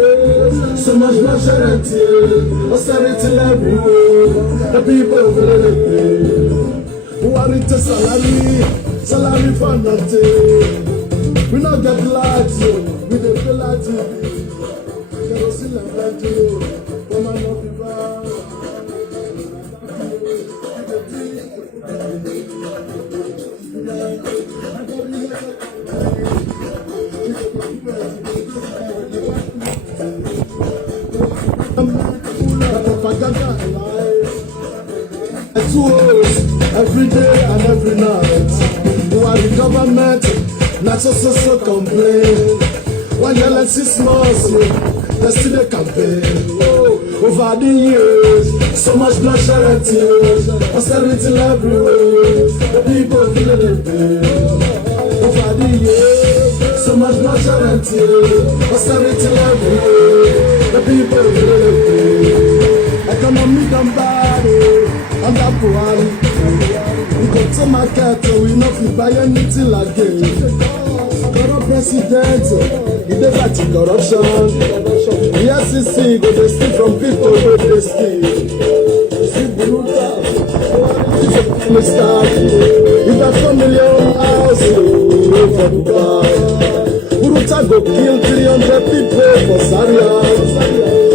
So much majority, austerity everywhere. The people feel it. Who are into salary for nothing. We not get light, we don't feel like TV. Kerosene and petrol, come on up the bar. Every day and every night, who are the government, not so complain. When you let 6 months, they still they campaign. Over the years, so much bloodshed and tears, austerity everywhere, the people feeling the pain. Over the years, so much bloodshed and tears, austerity everywhere, the people feeling the pain. Economy done bad, under Buhari. We go to market, we not fit buy anything again. Corrupt president, he dey fight corruption. The FCC go dey steal from people wey dey steal. See brutal, Mr. If a 4 million house for Dubai, brutal go kill 300 people for Zaria.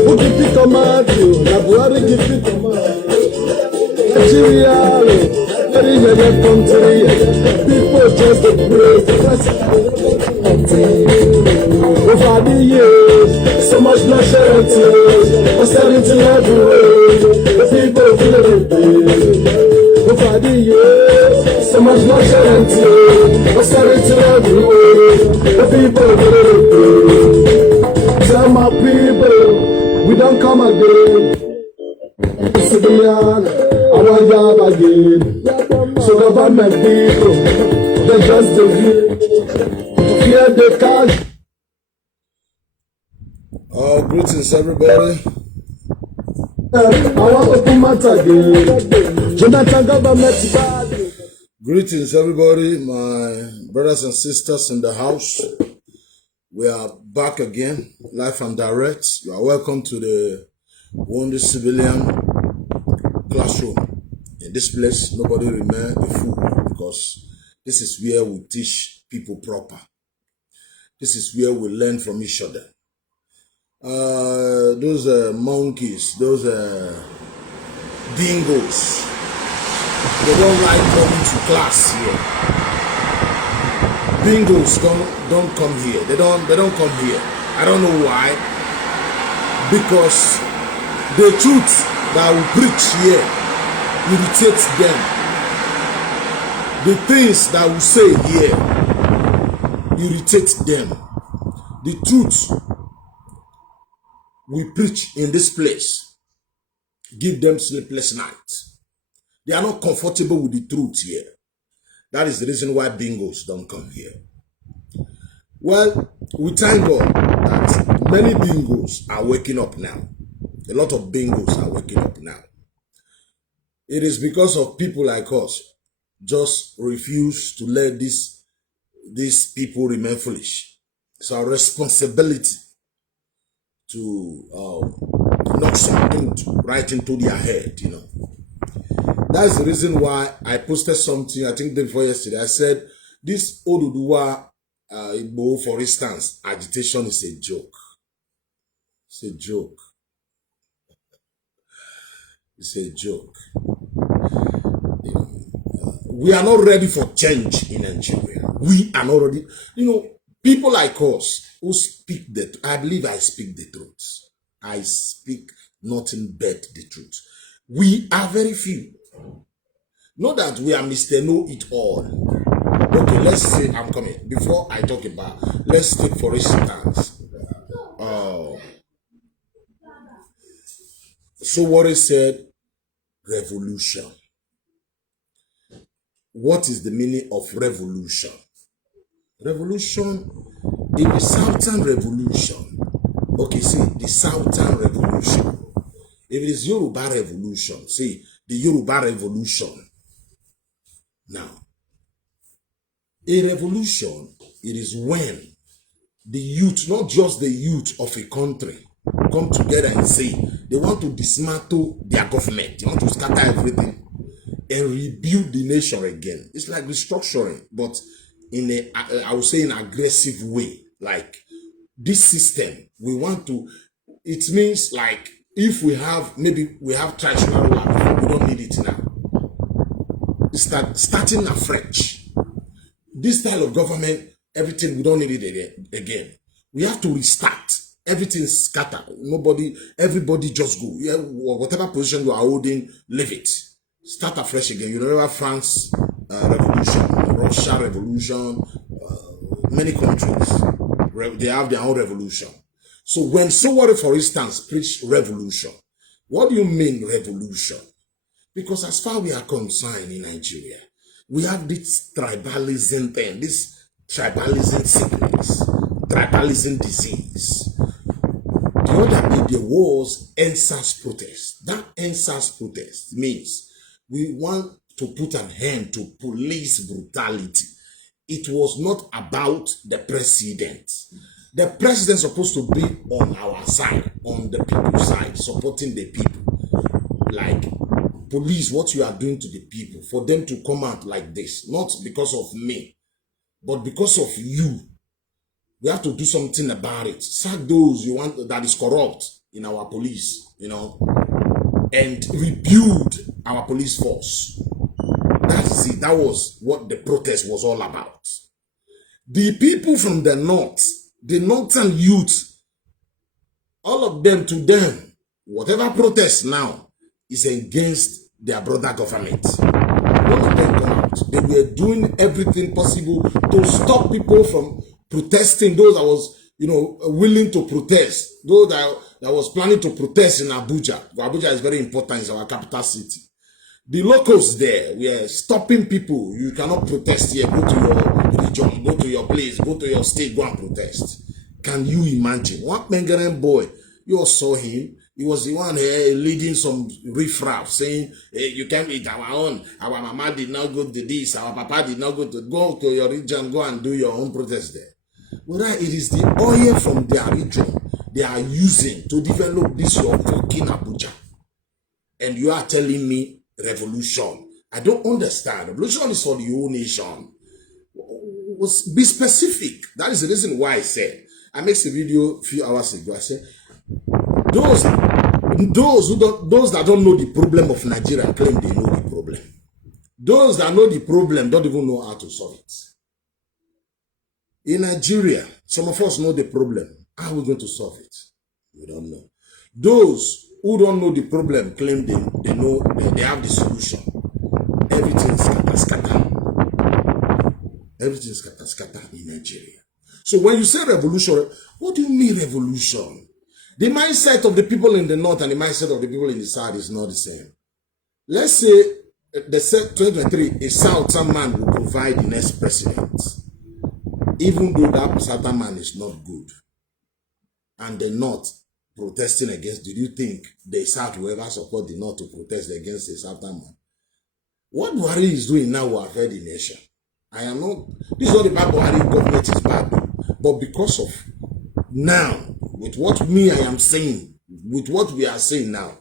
Who give it command you? Na Buhari give it command. Nigeria, very young country, people just praise the president. Over the years, so much bloodshed and tears, austerity everywhere, the people feel the pain. Over the years, so much bloodshed and tears, austerity everywhere, the people feel the pain. Tell my people, we don't come again. Civilian, our job again. So government people, they just fear the cash. Greetings everybody. I want to come out again. Jonathan government bad. Greetings everybody, my brothers and sisters in the house. We are back again, live and direct. You are welcome to the Wonder Civilian classroom. In this place, nobody remain a fool because this is where we teach people proper. This is where we learn from each other. Those monkeys, those dingoes, they don't like coming to class here. Dingoes don't come here. They don't come here. I don't know why. Because the truth that we preach here irritates them. The things that we say here irritate them. The truth we preach in this place give them sleepless nights. They are not comfortable with the truth here. That is the reason why bingos don't come here. Well, we thank God that many bingos are waking up now. A lot of bingos are waking up now. It is because of people like us just refuse to let these people remain foolish. It's our responsibility to knock something right into their head, you know. That's the reason why I posted something, I think before yesterday. I said, this Oduduwa Igbo, for instance, agitation is a joke. It's a joke. It's a joke. You know, we are not ready for change in Nigeria. We are not ready. You know, people like us who speak the, I believe I speak the truth. I speak nothing but the truth. We are very few. Not that we are Mr. Know-it-all. Okay, let's say, I'm coming. Before I talk about, let's take for instance, so what is said, revolution. What is the meaning of revolution? Revolution in the Southern Revolution. Okay, see, the Southern Revolution. If it is Yoruba Revolution, see, the Yoruba Revolution. Now, a revolution, it is when the youth, not just the youth of a country, come together and say they want to dismantle their government, they want to scatter everything and rebuild the nation again. It's like restructuring, but in a, I would say, an aggressive way. Like this system, we want to, it means like if we have, maybe we have traditional land, we don't need it now. Starting afresh. This style of government, everything, we don't need it again. We have to restart. Everything scattered. Everybody just go. Yeah, whatever position you are holding, leave it. Start afresh again. You remember France revolution, Russia revolution, many countries, they have their own revolution. So when somebody, for instance, preach revolution, what do you mean revolution? Because as far as we are concerned in Nigeria, we have this tribalism thing, this tribalism sickness, tribalism disease. The other day there was NSAS protest. That NSAS protest means we want to put an end to police brutality. It was not about the president. The president is supposed to be on our side, on the people's side, supporting the people. Like police, what you are doing to the people, for them to come out like this, not because of me, but because of you. We have to do something about it. Sack those you want that is corrupt in our police, you know, and rebuild our police force. That's it. That was what the protest was all about. The people from the north, the northern youth, all of them, to them, whatever protest now is against their brother government. None of them come out. They were doing everything possible to stop people from protesting. Those that was, you know, willing to protest. Those that was planning to protest in Abuja. Abuja is very important. It's our capital city. The locals there were stopping people. You cannot protest here. Go to your region, go to your place, go to your state, go and protest. Can you imagine? One Nigerian boy, you all saw him. He was the one here leading some riffraff, saying, hey, you can't eat our own. Our mama did not go to this. Our papa did not go to your region, go and do your own protest there. Whether it is the oil from their region they are using to develop this your fucking Abuja. And you are telling me revolution. I don't understand. Revolution is for the whole nation. Be specific. That is the reason why I said, I made a video a few hours ago. I said, those that don't know the problem of Nigeria claim they know the problem. Those that know the problem don't even know how to solve it. In Nigeria, some of us know the problem. How are we going to solve it? We don't know. Those who don't know the problem claim they know, they have the solution. Everything's scatter. Everything's scatter in Nigeria. So when you say revolution, what do you mean revolution? The mindset of the people in the north and the mindset of the people in the south is not the same. Let's say the 2023, a southern man will provide the next president, even though that southern man is not good, and the north protesting against. Did you think the south will ever support the north to protest against the southern man? What Buhari is doing now will affect the nation. I am not. This is not about Buhari government is bad, but because of now, with what I am saying, with what we are saying now,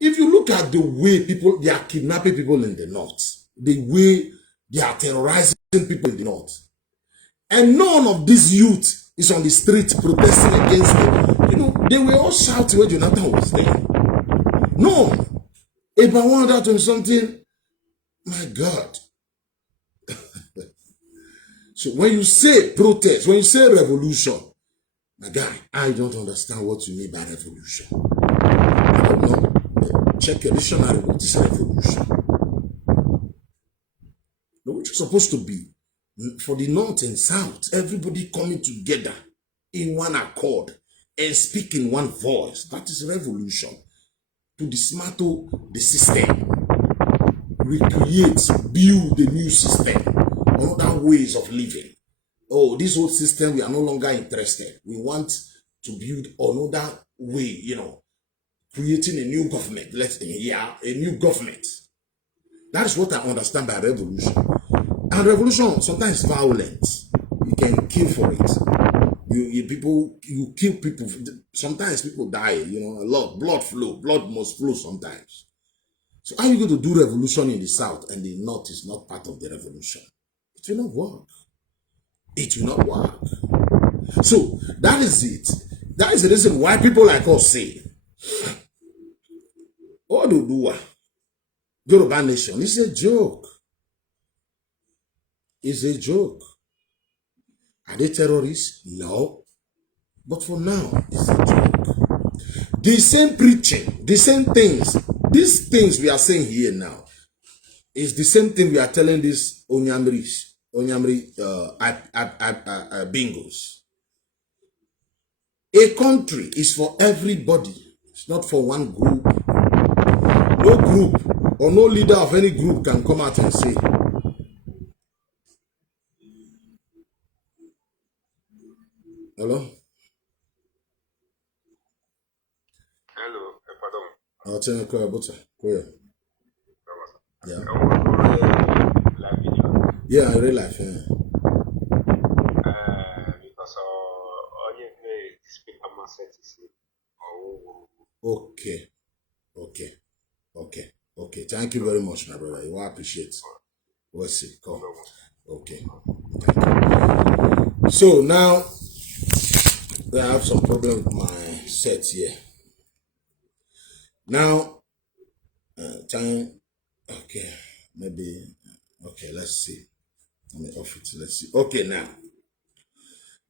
if you look at the way they are kidnapping people in the north, the way they are terrorizing people in the north, and none of this youth is on the street protesting against them. You know, they were all shouting when Jonathan was there. No, if I want that on something, my God. So when you say protest, when you say revolution, my guy, I don't understand what you mean by revolution. I don't know. Check a dictionary, what is revolution? No, which is supposed to be for the north and south, everybody coming together in one accord and speak in one voice. That is revolution. To dismantle the system, recreate, build a new system, other ways of living. Oh, this old system, we are no longer interested. We want to build another way, you know, creating a new government. A new government. That is what I understand by revolution. And revolution sometimes violent. You can kill for it. You kill people. Sometimes people die, you know, a lot. Blood must flow sometimes. So how are you going to do revolution in the south and the north is not part of the revolution? It will not work. It will not work. So that is it. That is the reason why people like us say, Oduduwa, Yoruba nation, is a joke. It's a joke. Are they terrorists? No. But for now, it's a joke. The same preaching, the same things, these things we are saying here now, is the same thing we are telling these Onyamri bingos. A country is for everybody. It's not for one group. No group or no leader of any group can come out and say, hello? Hello, pardon. I'll tell you about it. Yeah. Live video. Yeah, in real life. Yeah. Because onye speak my set is Okay. Thank you very much, my brother. You will appreciate. We'll see. Come. Okay. So now I have some problem with my set here. Now, time. Okay, maybe. Okay, let's see. Let me off it. Let's see. Okay, now.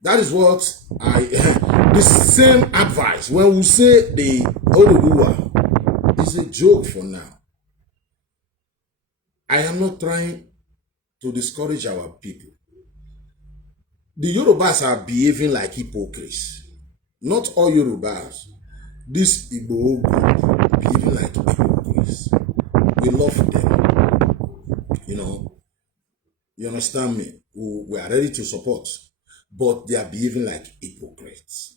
That is what the same advice. When we say the Oduduwa is a joke for now. I am not trying to discourage our people. The Yorubas are behaving like hypocrites. Not all Yorubas. This Igbo group behaving like hypocrites. We love them. You know, you understand me? We are ready to support. But they are behaving like hypocrites.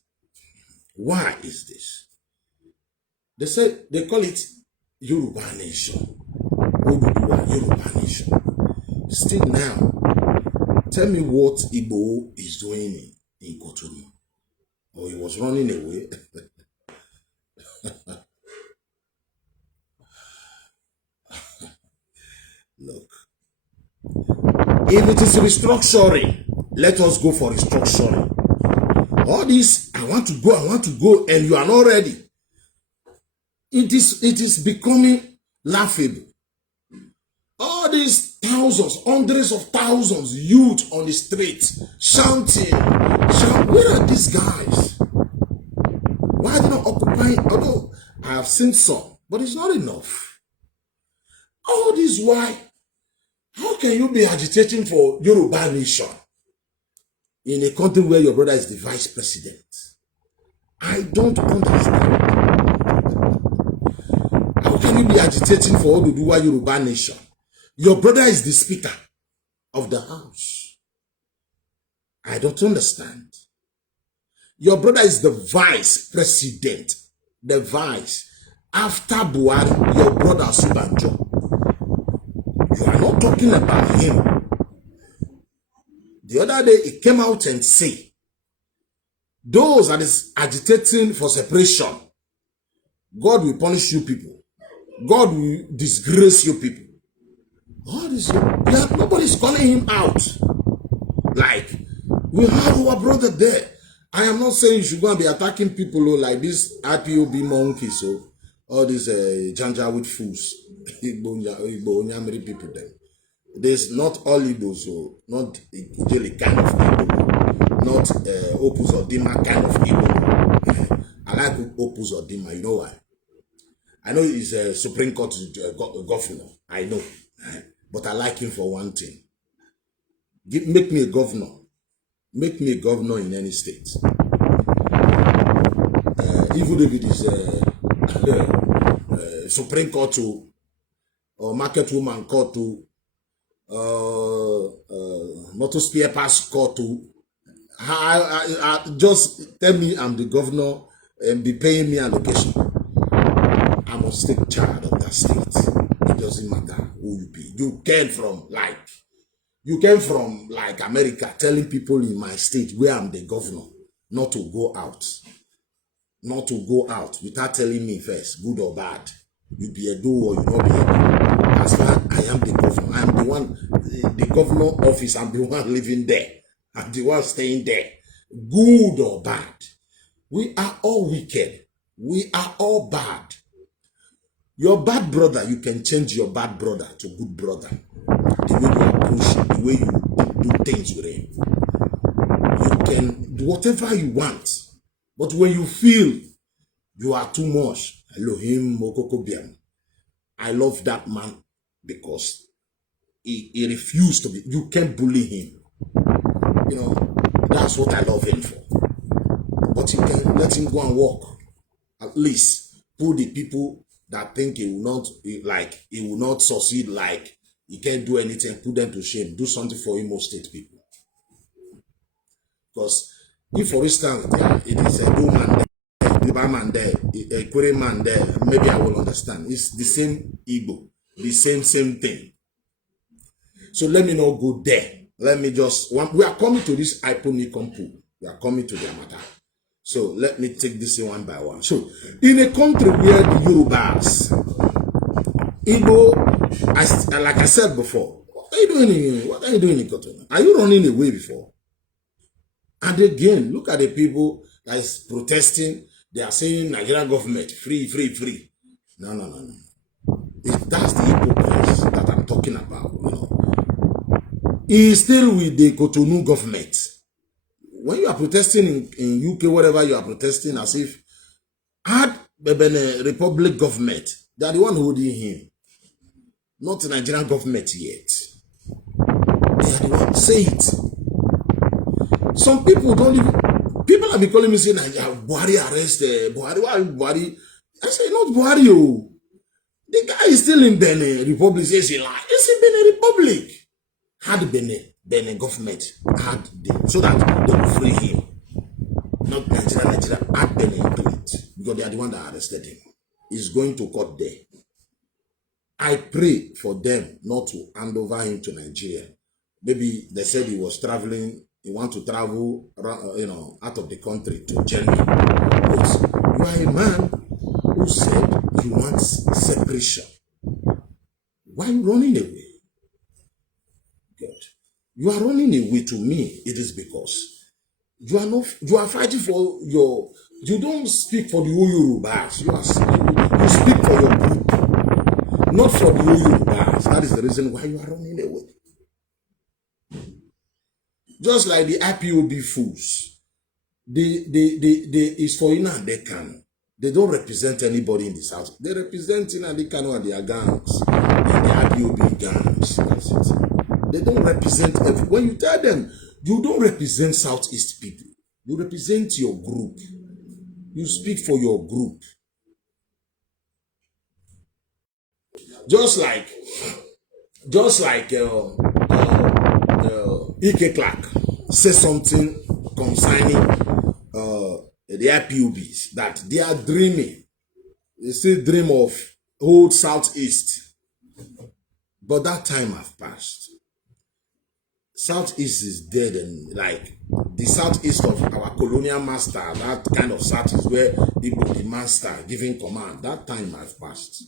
Why is this? They say they call it Yoruba Nation. Oduduwa Yoruba Nation. Still now, tell me what Igbo is doing in Cotonou. Or he was running away. Look. If it is restructuring, let us go for restructuring. All this, I want to go, and you are not ready. It is becoming laughable. All these thousands, hundreds of thousands, youth on the streets, shouting. Where are these guys? Why are they not occupying? Although I have seen some, but it's not enough. All this why? How can you be agitating for Yoruba Nation in a country where your brother is the vice president? I don't understand. How can you be agitating for Oduduwa Yoruba Nation? Your brother is the speaker of the house. I don't understand. Your brother is the vice president. The vice. After Buhari, your brother Subanjo. You are not talking about him. The other day, he came out and said, those that is agitating for separation, God will punish you people. God will disgrace you people. All this, nobody's calling him out. Like, we have our brother there. I am not saying you should go and be attacking people like this IPOB monkeys, so all these Janjaweed fools, Igbo Onyamiri people them. There's not all Igbo, so not Ijele kind of Igbo, not Opus Odima kind of Igbo. I like Opus Odima, you know why? I know he's a Supreme Court governor, I know, but I like him for one thing. Make me a governor. Make me a governor in any state. Even if it is Supreme Court or Market Woman Court Motor Spare Pass Court just tell me I'm the governor and be paying me allocation. I must take charge of that state. It doesn't matter who you be. You came from like America telling people in my state where I'm the governor. not to go out. Not to go out without telling me first, good or bad. You be a do or you not be a do. As far I am the governor, I am the one, the governor office, I'm the one living there. I'm the one staying there. Good or bad. We are all wicked. We are all bad. Your bad brother, you can change your bad brother to good brother. The way you approach him, the way you do things with him. You can do whatever you want. But when you feel you are too much, Elohim Mokokobiam, I love that man because he refused to be. You can't bully him. You know, that's what I love him for. But you can let him go and walk. At least put the people that think he will not succeed, like he can't do anything, put them to shame. Do something for Imo State people. Because if, for instance, it is a good man there, a man there, a query man there, maybe I will understand. It's the same Igbo, the same thing. So let me not go there. Let me just, we are coming to this Iponikompu. We are coming to the matter. So let me take this one by one. So in a country where the Yorubas, Igbo, like I said before, what are you doing in Cotonou? Are you running away before? And again, look at the people that is protesting. They are saying Nigerian government, free. No. That's the hypocrites that I'm talking about, you know. He's still with the Cotonou government. When you are protesting in UK, whatever you are protesting, as if had the Republic government, they are the one holding him. Not the Nigerian government yet. They are the one. Say it. Some people don't even, people have been calling me saying, Buhari arrested, Buhari. I say, not Buhari, oh. The guy is still in Benin Republic. Says he lied. It's in Benin Republic. Had Benin government had them so that they will free him. Not Nigeria, had Benin do it. Because they are the one that arrested him. He's going to court there. I pray for them not to hand over him to Nigeria. Maybe they said he was traveling. He wants to travel, you know, out of the country to Germany. But you are a man who said you want separation. Why are you running away? God. You are running away to me. It is because you are fighting for your, you don't speak for the Yorubas. You speak for your group, not for the Yorubas. That is the reason why you are running away. Just like the IPOB fools, it's for Ina and Dekan. They don't represent anybody in the South. They represent Ina and Dekan and their gangs, and the IPOB gangs. That's it. They don't represent everyone. When you tell them, you don't represent Southeast people. You represent your group. You speak for your group. Just like Ike Clark says something concerning the IPOBs, that they are dreaming. They still dream of old Southeast. But that time has passed. Southeast is dead, and like the Southeast of our colonial master, that kind of Southeast where the master giving command, that time has passed.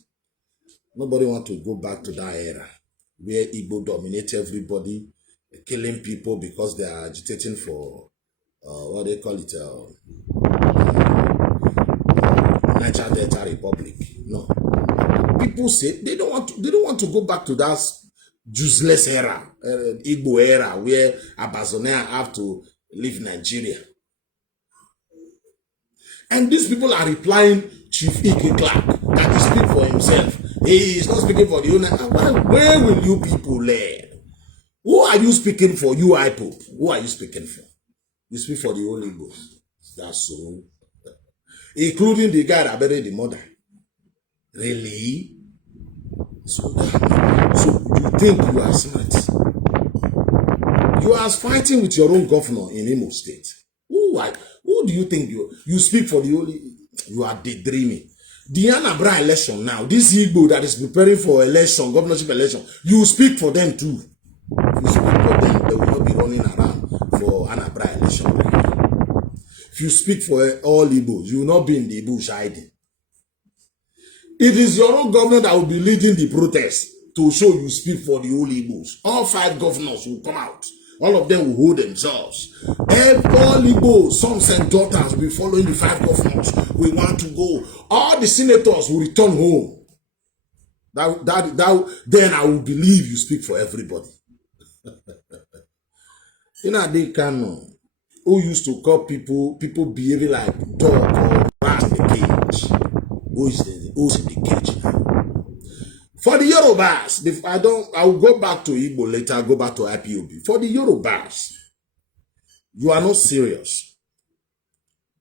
Nobody wants to go back to that era where Igbo dominate everybody, killing people because they are agitating for what they call it, Niger Delta Republic. No, people say they don't want to go back to that useless era, Igbo era, where Abazonea have to leave Nigeria. And these people are replying Chief Ike Clark that he speaks for himself. He is not speaking for the owner. Where will you people learn? Who are you speaking for? You IPOB. Who are you speaking for? You speak for the Holy Ghost. That's so. Including the guy that buried the mother. Really? So you think you are smart? You are fighting with your own governor in Imo State. Who do you think you speak for the Holy? You are daydreaming. The Anambra election now, this Igbo that is preparing for election, governorship election, you speak for them too. You speak for them, they will not be running around for Anambra election. if you speak for all Igbos, you will not be in the bush hiding. It is your own governor that will be leading the protest to show you speak for the whole Igbos. All 5 governors will come out. All of them will hold themselves. All Igbos, sons and daughters will be following the 5 governors. We want to go. All the senators will return home. Then I will believe you speak for everybody. Nnamdi Kanu, who used to call people behaving like dog or rat in the cage. Who's in the cage now? For the Yorubas, I will go back to Igbo later, I'll go back to IPOB. For the Yorubas, you are not serious.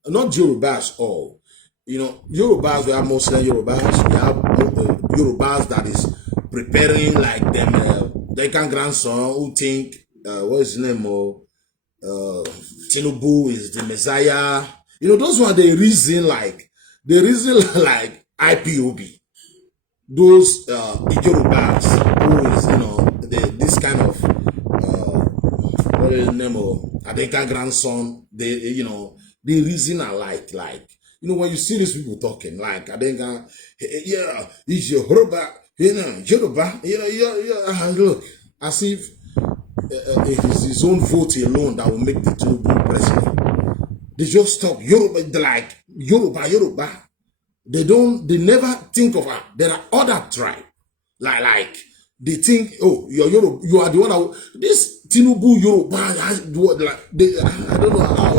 Not Yorubas all. You know, Yorubas, we have Muslim Yorubas, we have Yorubas that is preparing like them, Dekan grandson who think, what is his name, Tinubu is the Messiah. You know, those were the reason like IPOB. Those Yorubas who is, you know, this kind of what is the name of Adeka grandson, you know, the reason I like, you know, when you see these people talking, like Adeka, yeah, he's Yoruba, you know, Yoruba, you know, yeah, look, as if it is his own vote alone that will make the Tinubu president. They just talk Yoruba, they're like Yoruba. They never think of her. There are other tribes. Like they think, oh, you are the one that this Tinubu Yoruba, I don't know how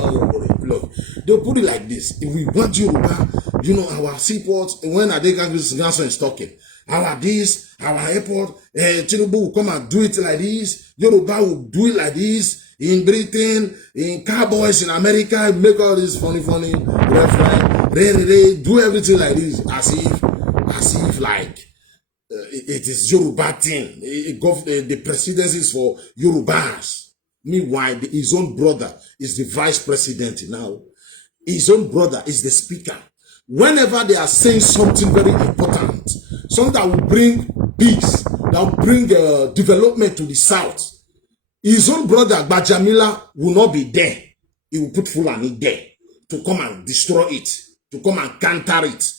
look. They'll put it like this. If we want Yoruba, you know, our seaports, when Adeka grandson is talking, our airport, Tinubu will come and do it like this, Yoruba will do it like this, in Britain, in cowboys in America, make all this funny reference. They do everything like this, as if like it is Yoruba thing. The presidency is for Yorubas. Meanwhile, his own brother is the vice president now. His own brother is the speaker. Whenever they are saying something very important, something that will bring peace, that will bring development to the south, his own brother Gbajamila will not be there. He will put Fulani there to come and destroy it, to come and counter it.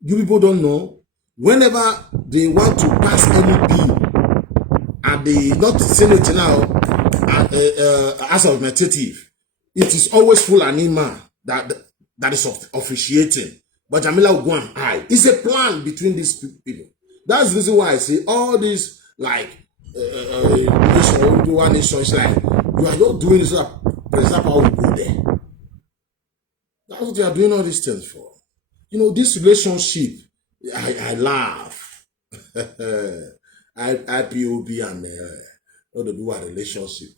You people don't know. Whenever they want to pass any bill, and not the Senate now, as augmentative, it is always Fulani man that is officiating. But Jamila will go and hide. It's a plan between these people. That's the reason why I say all this, like, one nation is like, you are not doing this, President Power will go there. That's what they are doing all these things for. You know, this relationship, I laugh. IPOB and what they do a relationship.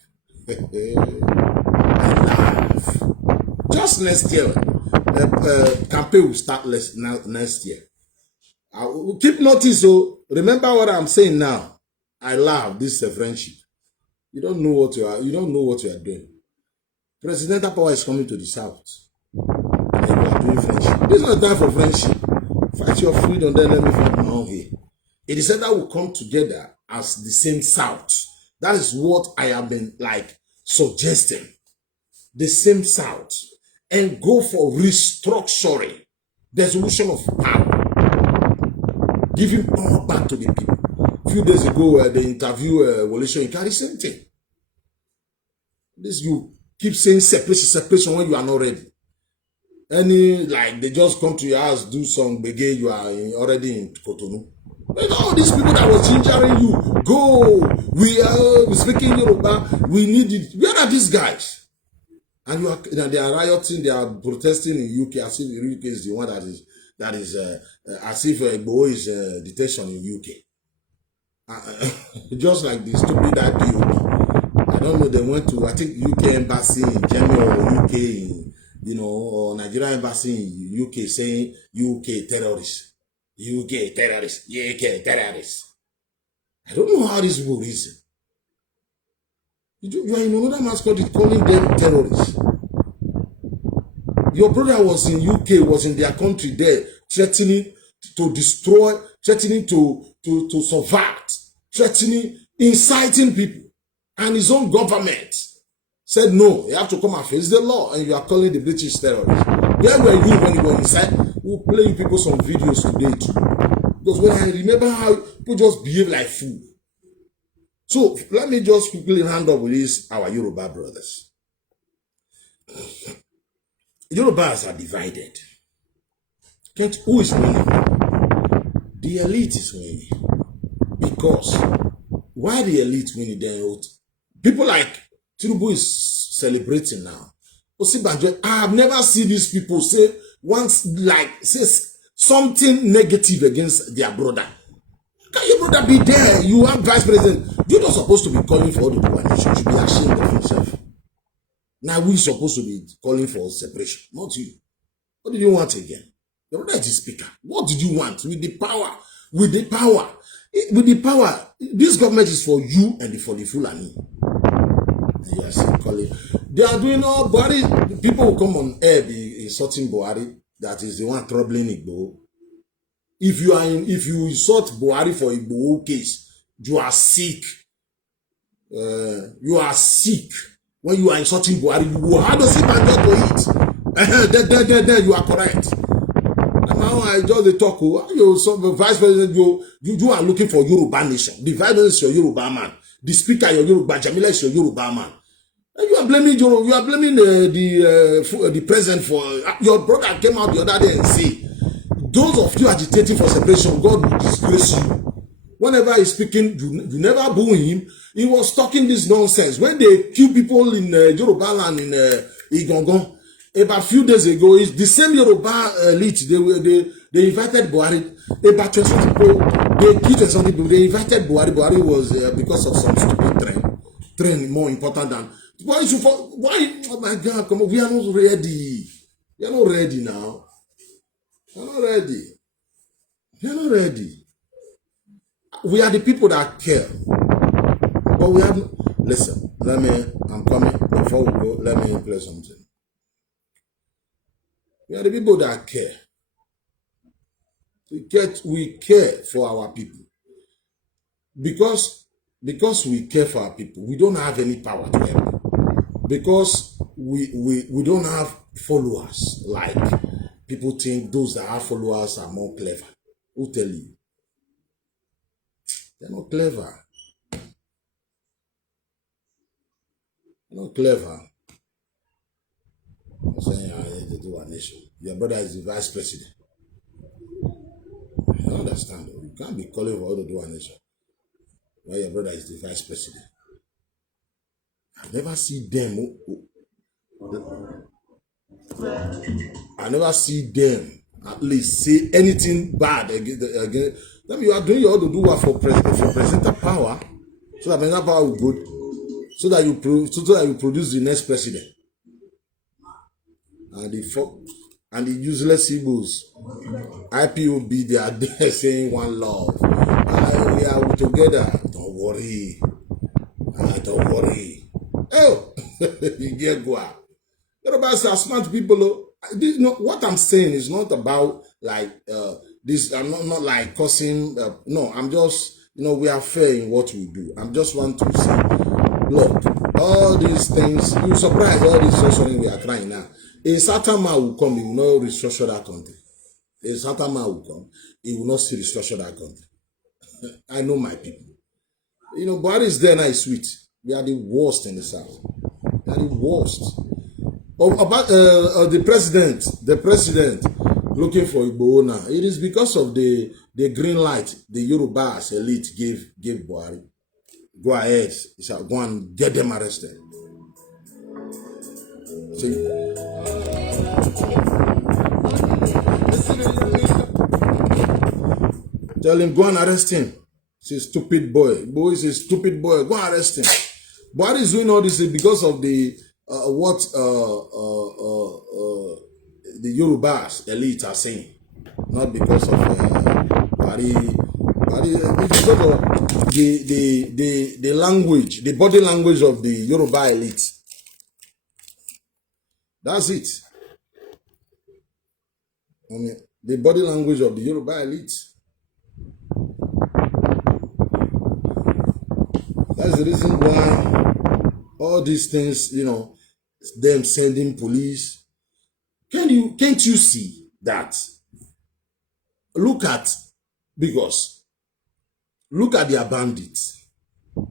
I laugh. Just next year, campaign will start next year. I will keep notice, so remember what I'm saying now. I laugh. This is a friendship. You don't know what you are doing. Presidential power is coming to the south. And you are doing friendship. This is not time for friendship. Fight your freedom, then let me fight my own here. It is said that we come together as the same south. That is what I have been like suggesting. The same south. And go for restructuring. The solution of power. Giving power back to the people. A few days ago, they interviewed Wole Soyinka, the same thing. This you keep saying separation when you are not ready. Like they just come to your house, do some begay, you are already in Cotonou. But all these people that was gingering you, go, we are speaking Yoruba, we need it. Where are these guys? And they are rioting, they are protesting in UK as if the UK is the one that is as if Igbo is detention in UK. Just like the stupid IPOB. I don't know, they went to, I think, UK embassy in Germany or UK in, you know, or Nigeria embassy in UK saying UK terrorists. UK terrorists. UK terrorists. I don't know how this will reason. You are in another man's country calling them terrorists. Your brother was in UK, was in their country there, threatening to destroy, threatening to subvert, threatening, inciting people. And his own government said no, you have to come and face the law, and you are calling the British terrorists. Where were you when you were inside? We'll play you people some videos today too. Because when I remember how people just behave like fools. So let me just quickly round up with this, our Yoruba brothers. Yorubas are divided. Who is winning? The elite is winning. Because why the elite winning? Then people like Tinubu is celebrating now. Osibanjo, I have never seen these people say something negative against their brother. Can your brother be there? You are vice president. You're not supposed to be calling for all the one. You should be ashamed of yourself. Now we're supposed to be calling for separation, not you. What did you want again? Your brother is the speaker. What did you want with the power? With the power, this government is for you and for the Fulani. Yes, calling. They are doing all Buhari. People will come on air be insulting Buhari. That is the one troubling Igbo. If you insult Buhari for Igbo case, you are sick. You are sick. When you are insulting Buhari, how does it matter to it? Then you are correct. Now I just talk. You vice president, you are looking for Yoruba nation. The vice president is your Yoruba man. The speaker, your Yoruba, Jamila is your Yoruba man. And you are blaming the president for your brother came out the other day and say, those of you agitating for separation, God will disgrace you. Whenever he's speaking, you never boo him. He was talking this nonsense. When they kill people in Yoruba land in Igongon, about a few days ago, it's the same Yoruba elite. They invited Buhari. About 20 people, they killed some people. They invited Buhari. Buhari was because of some stupid train more important than why? Oh my God! Come on, we are not ready. We are not ready now. We are not ready. We are not ready. We are the people that care. But we have. Listen, I'm coming. Before we go, let me play something. We are the people that care. We care for our people. Because we care for our people, we don't have any power to help. Because we don't have followers. Like people think those that have followers are more clever. Who tell you? They're not clever. They're not clever. I'm saying I need to do a nation. Your brother is the vice president. You understand? You can't be calling for all to do a nation. Why your brother is the vice president? I never see them. I never see them at least say anything bad against. Them you are doing your all to do what for presidential power, so that presidential power will go, so that you produce the next president. And the useless Igbos, IPOB, they are there saying one love. We are together. Don't worry. Don't worry. Oh, you get go out. Everybody are smart people. What I'm saying is not about like this. I'm not like cussing. No, I'm just we are fair in what we do. I'm just want to say, look, all these things. You surprised all this restructuring we are trying now. A certain man will come, he will not restructure that country. A certain man will come, he will not still restructure that country. I know my people. Buhari is there now, is sweet. They are the worst in the south. They are the worst. About the president looking for Igbo now. It is because of the green light the Yoruba elite gave Buhari. Go ahead, go and get them arrested. See? Tell him, go and arrest him. He's a stupid boy. Boy is a stupid boy. Go and arrest him. Buhari is doing all this because of the the Yorubas elite are saying, not because of Buhari. It's because of the language, the body language of the Yoruba elite. That's it. The body language of the Yoruba elite. That's the reason why all these things, them sending police. Can't you see that? Look at their bandits. You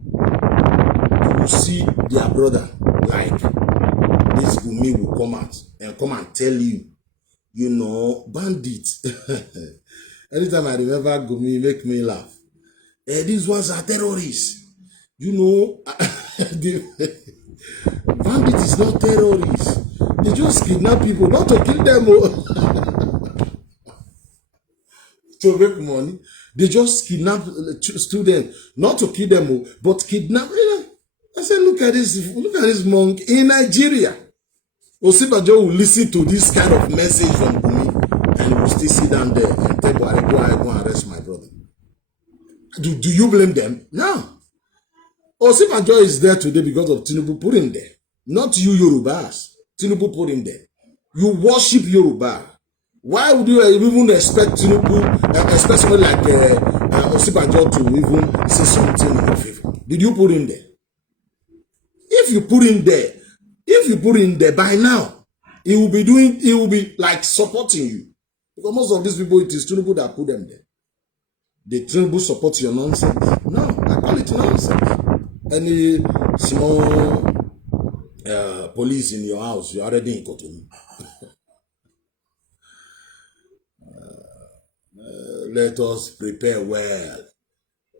will see their brother, like this Gumi will come and tell you, bandits. Anytime I remember Gumi, make me laugh. These ones are terrorists. The bandit is not terrorists. They just kidnap people, not to kill them, to make money. They just kidnap students, not to kill them, but kidnap. I said, look at this monk in Nigeria. Osibajo will listen to this kind of message from Gumi, and he will still sit down there and tell Buhari, go and arrest my brother. Do you blame them? No. Osibajo is there today because of Tinubu put him there. Not you Yorubas. Tinubu put him there. You worship Yoruba. Why would you even expect Tinubu, expect someone like Osibajo to even say something in your favor? Did you put him there? If you put him there by now, he will be like supporting you. Because most of these people, it is Tinubu that put them there. The Tinubu support your nonsense. No, I call it nonsense. Any small police in your house, you're already in Cotonou. Let us prepare well.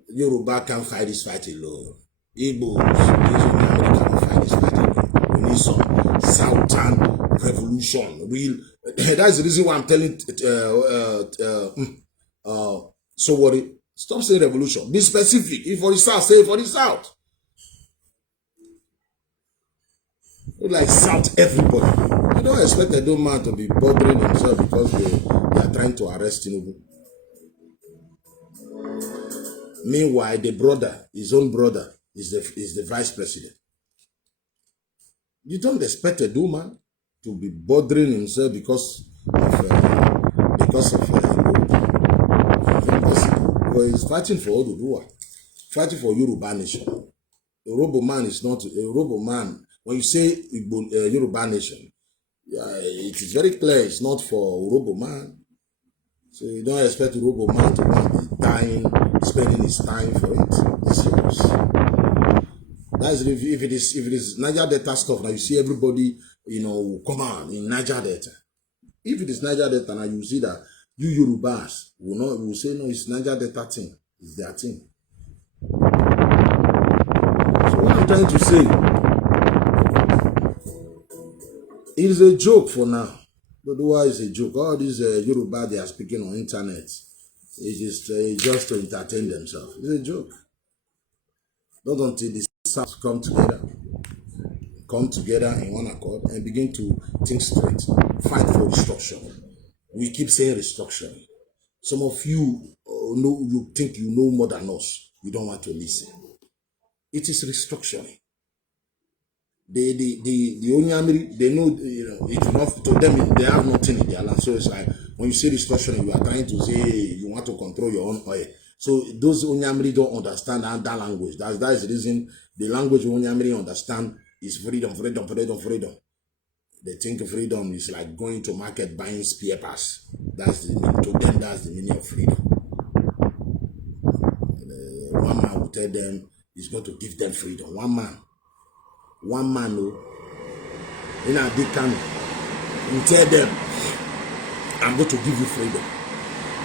Yoruba can't fight this fight alone. Igbos, can't fight this fight alone. We need some Southern revolution. That's the reason why I'm telling so what? Stop saying revolution. Be specific. If for the South, say for the South. Like South everybody. You don't expect a dumb man to be bothering himself because they are trying to arrest Tinubu. Meanwhile, his own brother, is the vice president. You don't expect a dumb man to be bothering himself because he's fighting for Oduduwa, fighting for Yoruba nation. Yoruba man is not a Yoruba man. When you say Yoruba nation, it is very clear it's not for Yoruba man. So you don't expect Yoruba man to be dying, spending his time for it. It's yours. That's if it is Niger Delta stuff. Now you see everybody, come on in Niger Delta. If it is Niger Delta, now you see that you Yorubas will say no, it's Niger Delta thing. It's their thing. So what I'm trying to say, it is a joke for now. Oduduwa is a joke. All these Yoruba they are speaking on internet, it's just to entertain themselves. It's a joke. Not until the South come together in one accord and begin to think straight, fight for restructuring. We keep saying restructuring. Some of you you think you know more than us. You don't want to listen. It is restructuring. The Onyamiri, they know, it's not to them, they have nothing in their land. So it's like when you say restructuring, you are trying to say you want to control your own oil. So those Onyamiri don't understand that language. That is the reason the language Onyamiri understand is freedom. They think freedom is like going to market buying spare parts. To them, that's the meaning of freedom. One man will tell them he's going to give them freedom. One man, in a deacon, will tell them, I'm going to give you freedom.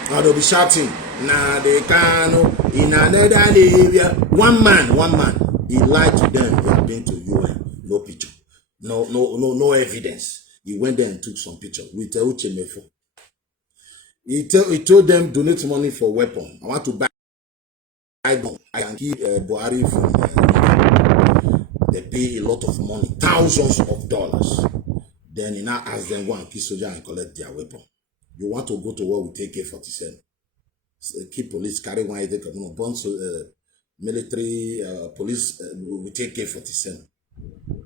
Now they'll be shouting, nah, they can't, in another area. One man, he lied to them, they have been to UN, no picture, no evidence. He went there and took some picture with Uchemefo. He told them, donate money for weapon. I want to buy gun. I can keep Buhari from they pay a lot of money, thousands of dollars. Then he now ask them, go and kill soldier and collect their weapon. You want to go to war with AK-47. Keep police, carry one AK, burn military police with AK-47.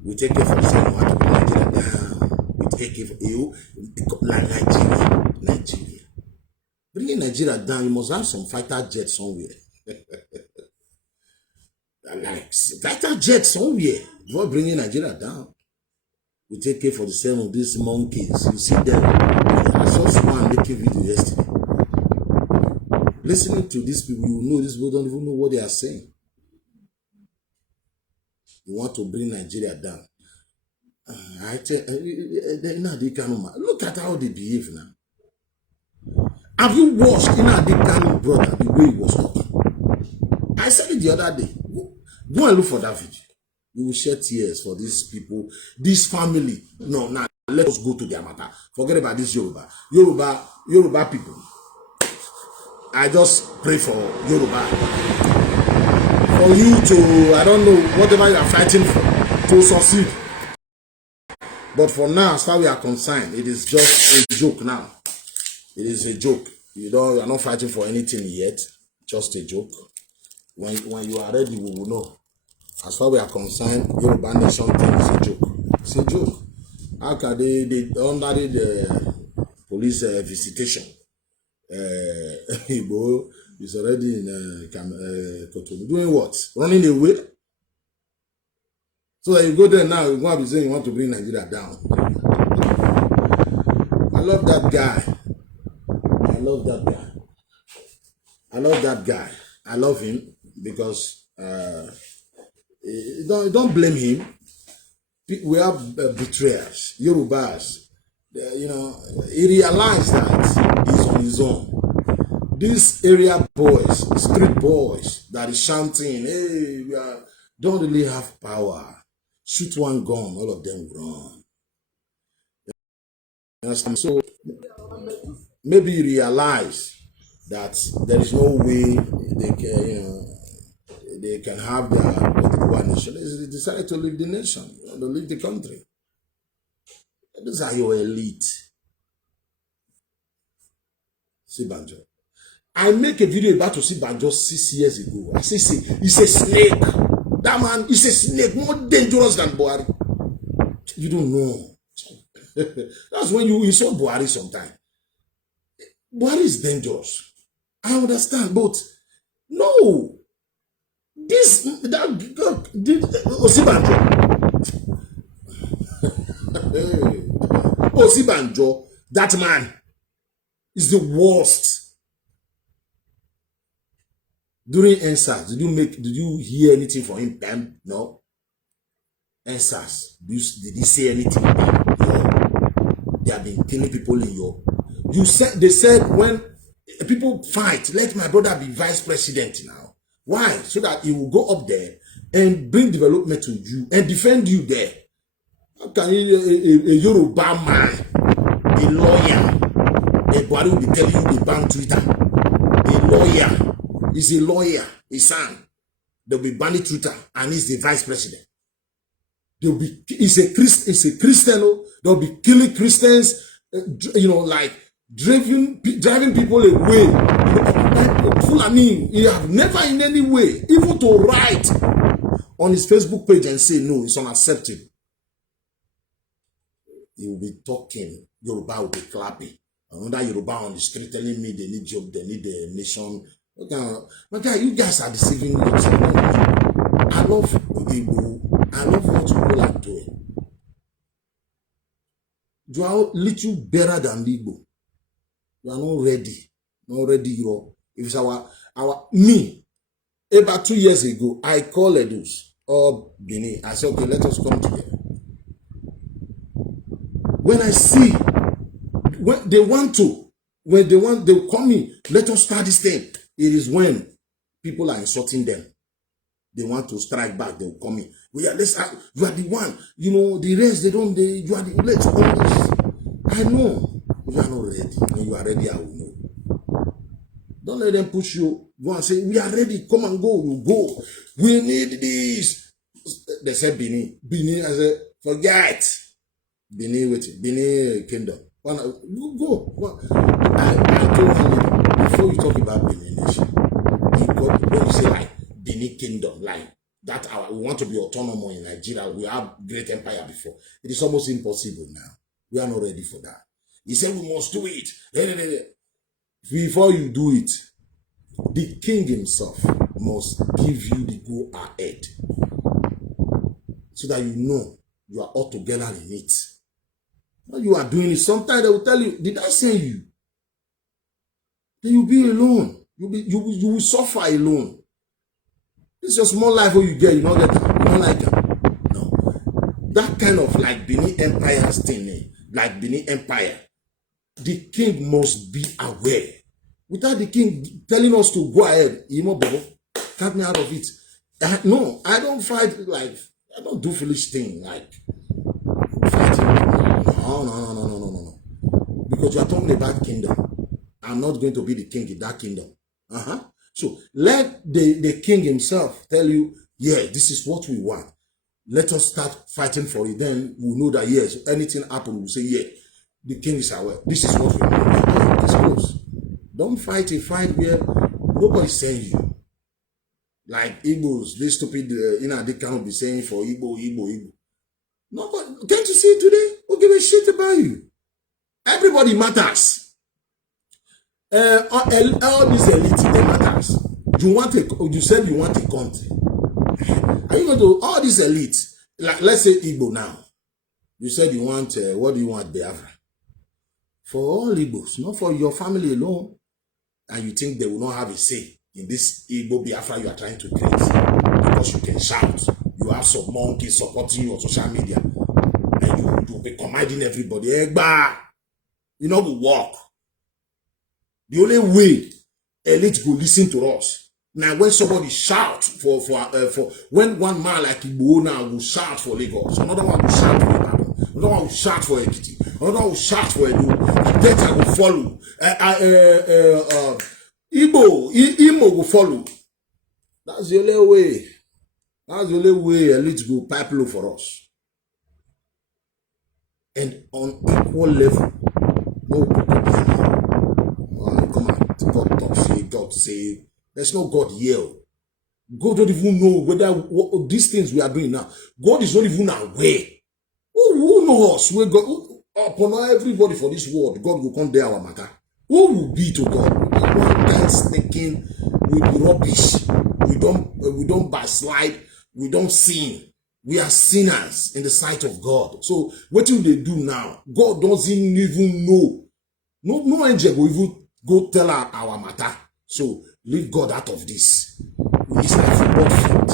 With AK-47, you want to put Nigeria down. With AK-47, like Nigeria. Bringing Nigeria down, you must have some fighter jets somewhere. Like fighter jets somewhere. before bringing Nigeria down. We take care for the same of these monkeys. You see them. I saw someone making video yesterday. Listening to these people, you know these people don't even know what they are saying. You want to bring Nigeria down. I tell look at how they behave now. Have you watched Nnamdi Kanu brother the way he was talking? I said it the other day. Go and look for that video. You will shed tears for these people, this family. No, now let us go to their matter. Forget about this Yoruba people. I just pray for Yoruba. For you to, I don't know, whatever you are fighting for, to succeed. But for now, as far as we are concerned, it is just a joke now. It is a joke. You are not fighting for anything yet. Just a joke. When you are ready, we will know. As far as we are concerned, Yoruba Nation thing is a joke. It's a joke. How can they under the police visitation? Igbo is already in Cotonou. Doing what? Running away? So that you go there now, you're going to be saying you want to bring Nigeria down. I love that guy. I love that guy. I love him because don't blame him. We have betrayers, Yorubas. He realized that he's on his own. These area boys, street boys that is shouting, hey, don't really have power. Shoot one gun, all of them run. So maybe he realized that there is no way they can have their one nation. They decided to leave the nation, to leave the country. These are your elite. Sibanjo. I make a video about to Sibanjo 6 years ago. I say, he's a snake. That man is a snake, more dangerous than Buhari. You don't know. That's when you insult Buhari sometimes. Buhari is dangerous. I understand, but no. Osibanjo. Osibanjo, that man is the worst. During NSAS, did you hear anything from him? No. NSAS, did he say anything? No. They have been killing people in your. They said when people fight, let my brother be vice president now. Why? So that he will go up there and bring development to you and defend you there. How can a Yoruba man, a lawyer, Buhari will be telling you to ban Twitter? A lawyer. He's a lawyer, a son. They'll be banning Twitter, and he's the vice president. He's a Christian. They'll be killing Christians, like driving people away. Fulani, he have never in any way, even to write on his Facebook page and say no, it's unacceptable. He will be talking. Yoruba will be clapping. Another Yoruba on the street telling me they need job, they need a nation. But guy, you guys are deceiving yourself. I love Igbo. I love what people are doing. You are little better than Igbo. You are not ready. Not ready, if it's me, about 2 years ago, I called Edus or Bini. I said, okay, let us come together. When I see, when they come in, let us start this thing. It is when people are insulting them. They want to strike back, they will come in. You are the one, the rest, you are the, let's do this. I know, you are not ready. When you are ready, I will know. Don't let them push you. Go and say, we are ready, come and go, you go. We need this. They said Bini. Bini, I said, forget. Bini, Bini Kingdom. Go. I told you, before you talk about Bini Nation, when you say like Bini Kingdom, like that, we want to be autonomous in Nigeria, we have great empire before. It is almost impossible now. We are not ready for that. He said we must do it. Before you do it, the king himself must give you the go ahead. so that you know you are all together in it. What you are doing is sometimes they will tell you, did I send you? Then you'll be alone. You will suffer alone. This is your small life where you get, you don't get it. You don't like it. No. That kind of like Benin Empire's thing, like Benin Empire, the king must be aware. Without the king telling us to go ahead, you know, Bobo, cut me out of it. No, I don't fight like, I don't do foolish thing like fighting. No. Because you are talking about kingdom. I'm not going to be the king in that kingdom. So let the king himself tell you, yeah, this is what we want. Let us start fighting for it. Then we'll know that yes, anything happen, we'll say, yeah, the king is aware. This is what we want. Disclose. Don't fight a fight where nobody's saying you. Like Igbos, this stupid, they cannot be saying for Igbo. Nobody, can't you see today? Who give a shit about you? Everybody matters. All this elite, they matters. You said you want a country. Are you going to, all this elite, like let's say Igbo now. You said you want, what do you want, Biafra? For all Igbos, not for your family alone. And you think they will not have a say in this Igbo Biafra you are trying to create. Because you can shout. You have some monkeys supporting you on social media. And you'll be commanding everybody. Egba! You know, we walk. The only way elite go listen to us. Now, when somebody shout for when one man like Igbo now will shout for Lagos, another one will shout for Ibadan, another one will shout for Ekiti, another one will shout for Edo, and then I will follow. Imo will follow. That's the only way. That's the only way elite go pipe low for us. And on equal level, no come on, God talk, say, God say, there's no God here. God don't even know whether these things we are doing now. God is not even aware. Who knows us? We God upon everybody for this world. God will come there our matter. Who will be to God? One guy's thinking we be rubbish. We don't backslide. We don't sin. We are sinners in the sight of God. So what will they do now? God doesn't even know. No angel will even go tell our matter. So leave God out of this. It's like football field.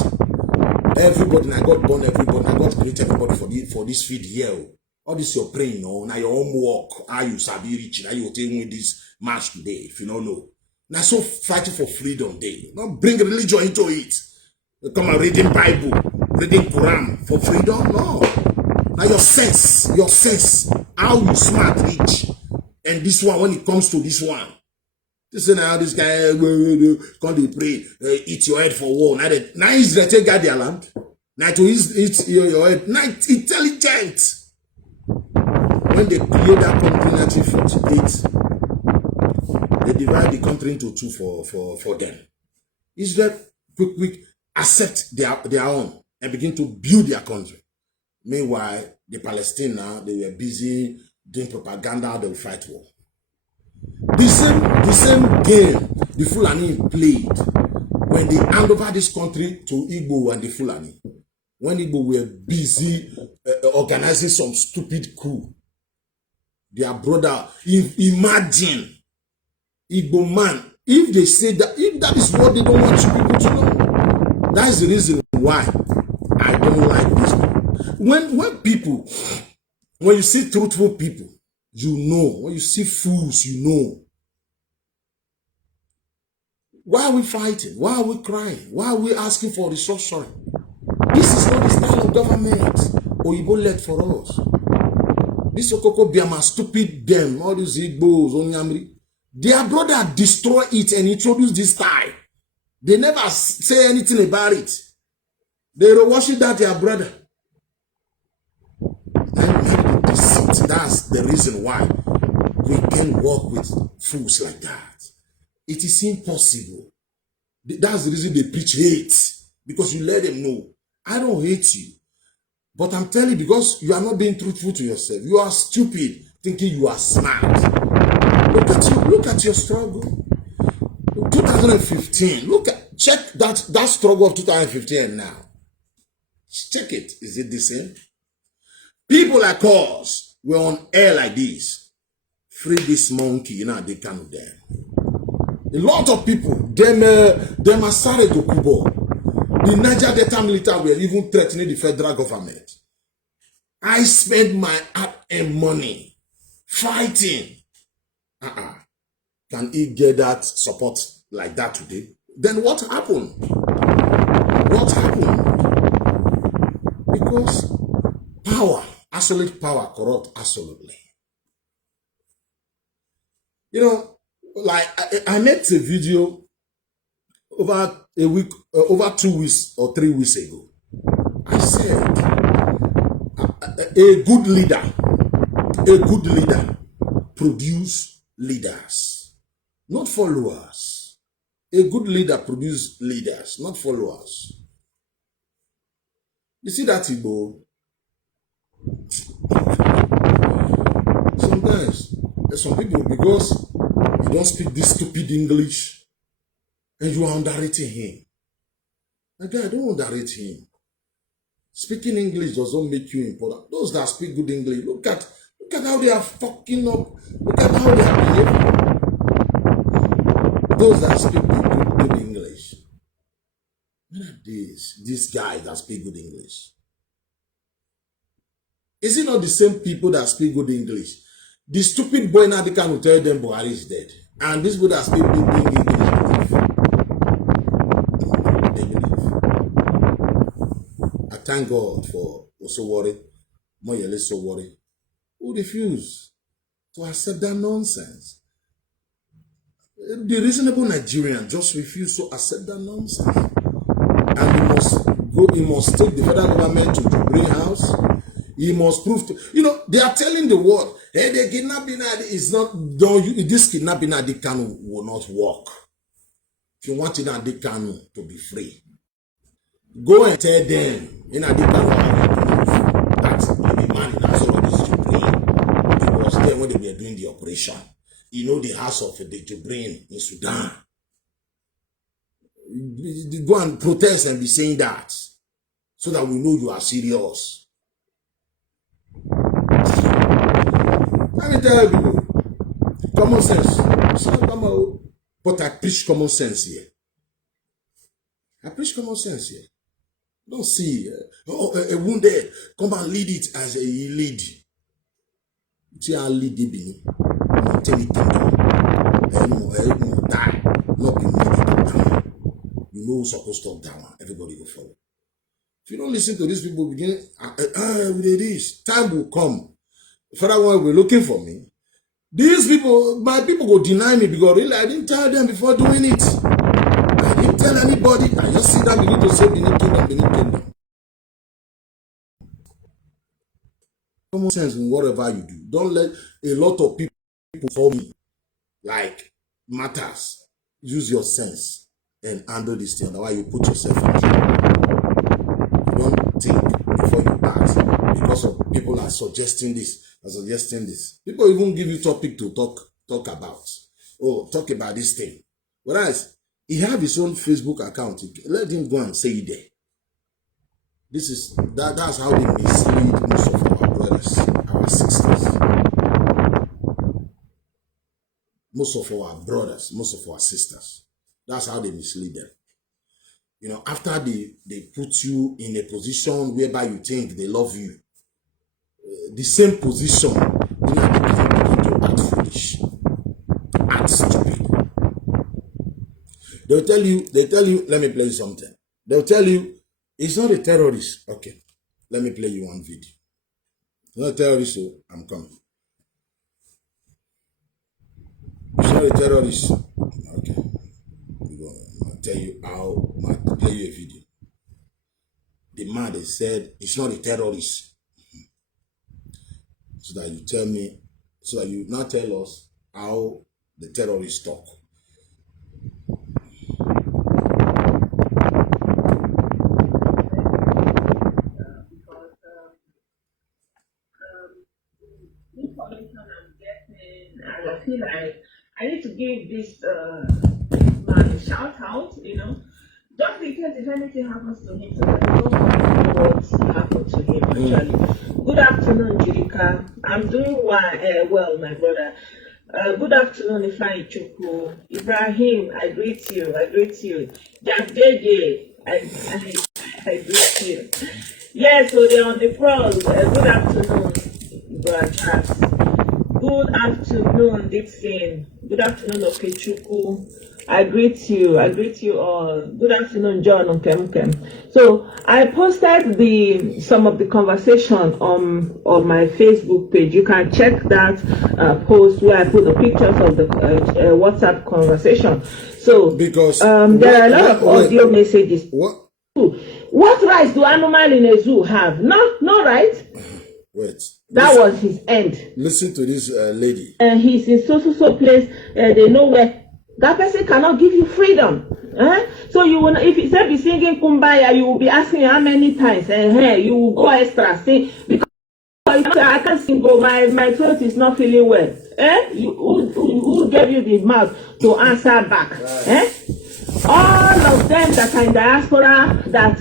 Everybody, now God born everybody, now God create everybody for this field here. All this you're praying, no? Now your own work, how you sabi reach, now you're taking with this match today, if you don't know. Now so fighting for freedom day. Don't bring religion into it. You come and reading Bible, reading Quran for freedom? No. Now your sense, how you smart reach. And this one, when it comes to this one, you say now this guy can't pray, eat your head for war. Now Israel take guard their land. Now to eat your head. Now intelligent. When they create that country in 1948, they divide the country into two for them. Israel quick accept their own and begin to build their country. Meanwhile, the Palestinians, they were busy doing propaganda, they will fight war. The same game the Fulani played when they hand over this country to Igbo and the Fulani. When Igbo were busy organizing some stupid coup. Their brother, imagine Igbo man, if they say that, if that is what they don't want you people to know, that is the reason why I don't like this. When you see truthful people, you know. When you see fools, you know. Why are we fighting? Why are we crying? Why are we asking for restructuring? This is not the style of government Oyibo led for us. This Okoko Biama, stupid them, all these Igbos, Onyamri, their brother destroy it and introduce this style. They never say anything about it. They worship that their brother. And that's the reason why we can't work with fools like that. It is impossible. That's the reason they preach hate. Because you let them know, I don't hate you. But I'm telling you, because you are not being truthful to yourself. You are stupid, thinking you are smart. Look at your struggle. 2015. Check that struggle of 2015 now. Check it. Is it the same? People like us were on air like this. Free this monkey, they can't do them. A lot of people, them Asare Dokubo, the Niger Delta military were even threatening the federal government. I spent my hard-earned money fighting. Can he get that support like that today? Then what happened? What happened? Because power, absolute power, corrupt absolutely. Like I made a video over a week, over 2 weeks or 3 weeks ago. I said a good leader produce leaders, not followers. A good leader produce leaders, not followers. You see that, Igbo? Sometimes some people, because you don't speak this stupid English and you are underrating him. My guy, don't underrate him. Speaking English doesn't make you important. Those that speak good English, look at how they are fucking up. Look at how they are behaving. Those that speak good English. What are these guys that speak good English? Is it not the same people that speak good English? The stupid boy now, they can tell them Buhari is dead. And these people that speak good English believe. I thank God for Osowore, Moyele Sowore, who refuse to accept that nonsense. The reasonable Nigerian just refuse to accept that nonsense. And he must take the federal government to the Green House. He must prove to, they are telling the world, hey, the kidnapping is not, this kidnapping Kanu will not work. If you want Nnamdi Kanu to be free, go and tell them, Nnamdi Kanu that the man in Azoro is Jubril. He was there when they were doing the operation. The house of the Jubril in Sudan. Go and protest and be saying that, so that we know you are serious. Let me tell you, common sense. But I preach common sense here. Don't see a wounded, come and lead it as a lead. See how lead they be. Not tell it die. Not be made down. You know who's supposed to talk down. Everybody will follow. If you don't listen to these people, begin, with this, time will come. Father, one will be looking for me. These people, my people will deny me because really I didn't tell them before doing it. I didn't tell anybody. I just see them begin to say, Benin Kingdom. Common sense in whatever you do. Don't let a lot of people for me like matters. Use your sense and handle this thing. Otherwise, you put yourself in trouble. Don't think before you act, because of people are suggesting this. People even give you topic to talk about. Oh, talk about this thing. Whereas he have his own Facebook account. Let him go and say it there. That's how they mislead most of our brothers, our sisters. Most of our brothers, most of our sisters. That's how they mislead them. After they put you in a position whereby you think they love you, the same position, they begin to act foolish, act stupid. They'll tell you, let me play you something. They'll tell you, it's not a terrorist. Okay, let me play you one video. It's not a terrorist, so I'm coming. It's not a terrorist. Okay. I'll tell you how, I'll play you a video. The man, they said, it's not a terrorist. So that you tell me, so that you now tell us how the terrorists talk. Information I'm getting, I feel like I need to give this man a shout out, Just in case if anything happens to him, so that we don't know what happened to him actually. Good afternoon, Jirika. I'm doing well, my brother. Good afternoon, Ifeanyi Chukwu. Ibrahim, I greet you. Jack JJ, I greet you. Yes, so they're on the prowl. Good afternoon, Brother Charles. Good afternoon, Dixon. Good afternoon, Okechukwu. I greet you all. Good afternoon, John Nkemkem. So I posted some of the conversation on my Facebook page. You can check that post where I put the pictures of the WhatsApp conversation. So because there are a lot of audio messages. What rights do animal in a zoo have? No right. Wait. That was his end. Listen to this lady. He's in so place. They know where. That person cannot give you freedom. So you will, if you say be singing Kumbaya, you will be asking how many times. You will go extra sing because I can't sing. Oh, my throat is not feeling well. Who gave you the mouth to answer back? All of them that are in diaspora that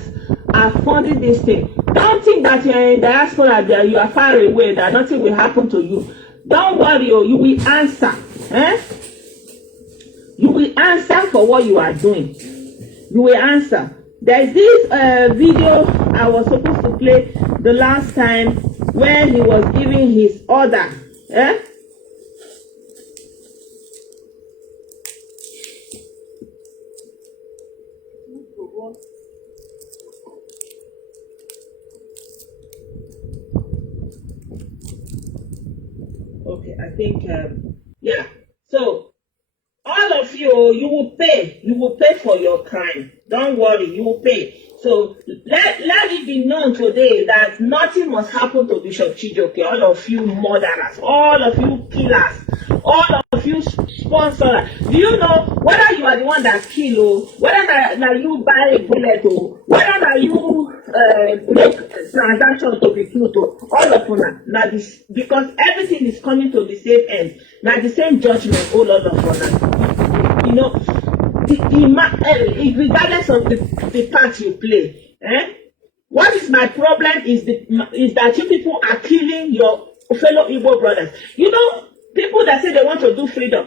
are funding this thing. Don't think that you are in diaspora that you are far away, that nothing will happen to you. Don't worry, you will answer. You will answer for what you are doing. You will answer. There's this video I was supposed to play the last time when he was giving his order. Okay, I think, yeah. So, all of you, you will pay. You will pay for your crime. Don't worry, you will pay. So let it be known today that nothing must happen to Bishop Chijioke. All of you murderers, all of you killers, all of you sponsors. Do you know whether you are the one that kill, or whether now you buy a bullet, or whether now you make transactions to be killed, all of them. Now this, because everything is coming to the same end. Now the same judgment, all of them. You know, regardless of the part you play, what is my problem is that you people are killing your fellow Igbo brothers. You know, people that say they want to do freedom.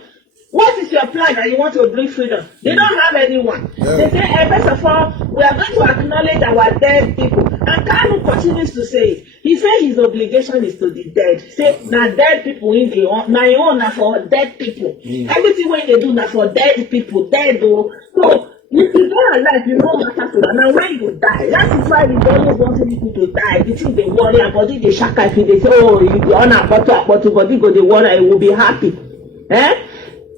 What is your plan that you want to bring freedom? They don't have anyone. Yeah. They say, first of all, we are going to acknowledge our dead people. And Kanu continues to say it. He said his obligation is to the dead. Say, now dead people in the now you own for dead people. Everything when they do now for dead people, dead though. So if you go alive, you know what happens. Now when you die, that is why we always want people to die. They think they worry about it, they shaka if they say, oh, you go on a bottle, body go the water, it will be happy.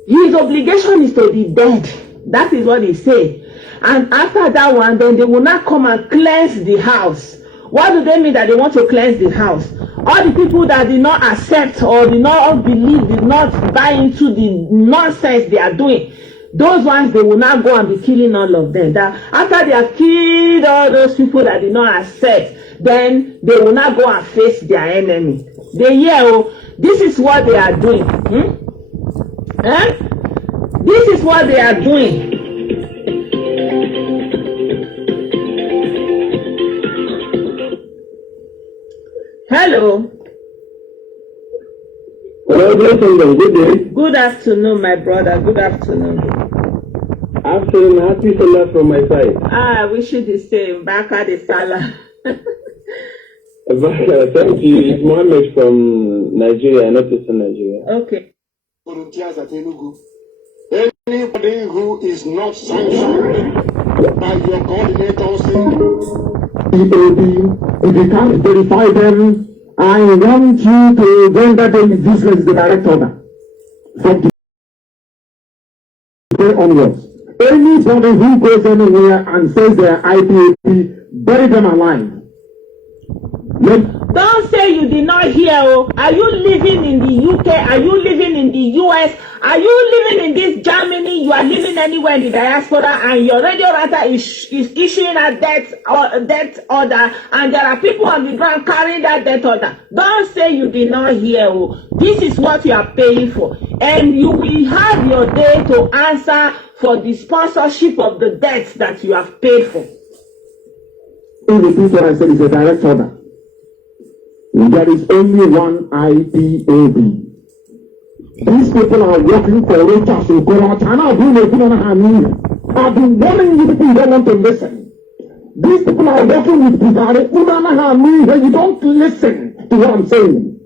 His obligation is to the dead. That is what he say. And after that one, then they will not come and cleanse the house. What do they mean that they want to cleanse the house? All the people that did not accept or did not believe, did not buy into the nonsense they are doing, those ones, they will not go and be killing all of them. That after they have killed all those people that did not accept, then they will not go and face their enemy. They hear, this is what they are doing. This is what they are doing. Hello. Hello, good day. Good afternoon, my brother. Good afternoon. Afternoon, happy Salah from my side. I wish you the same. Baka de Salah. Thank you. It's Mohammed from Nigeria, not Eastern Nigeria. Okay. Volunteers at Enugu. Anybody who is not sanctioned by your coordinators, if you can't verify them, I want you to render them useless as the direct order. From today onwards. Anybody who goes anywhere and says they're IPAP, bury them alive. Don't say you did not hear. Are you living in the UK? Are you living in the US? Are you living in this Germany? You are living anywhere in the diaspora, and your radio writer is issuing a death order, and there are people on the ground carrying that death order. Don't say you did not hear. This is what you are paying for, and you will have your day to answer for the sponsorship of the debts that you have paid for. In the future, I said it's a direct order. There is only one IPOB. These people are working for Richard Sokora. I've been warning you people, you don't want to listen. These people are working with Bugari. You don't listen to what I'm saying.